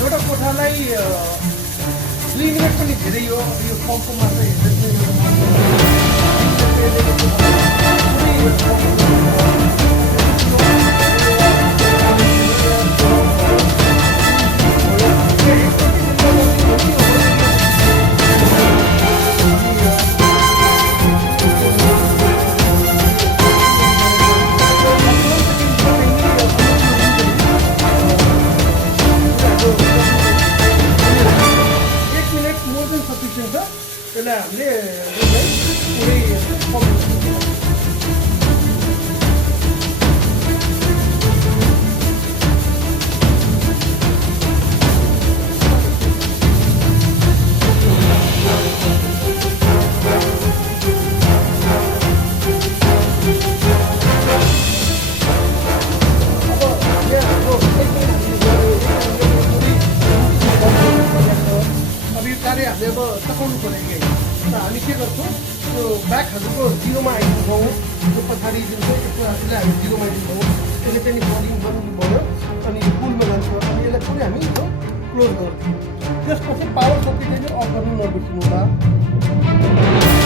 एउटा कोठालाई क्लिनिनेस पनि धेरै हो यो पम्पको मात्रै त्यसलाई हामीले पुरै अब तकाउनु पऱ्यो कि हामी के गर्छौँ त्यो ब्यागहरूको जिरोमा आइदिन्छौँ त्यो पछाडि जुन चाहिँ यसलाई हामी जिरोमा आइदिन्छौँ त्यसले चाहिँ बलिङ गर्नु भयो अनि पुलमा जान्छ अनि यसलाई पुरै हामी यो क्लोज गर्छौँ त्यसपछि पावर सप्लाई चाहिँ अफ गर्नु नबिर्सिनु होला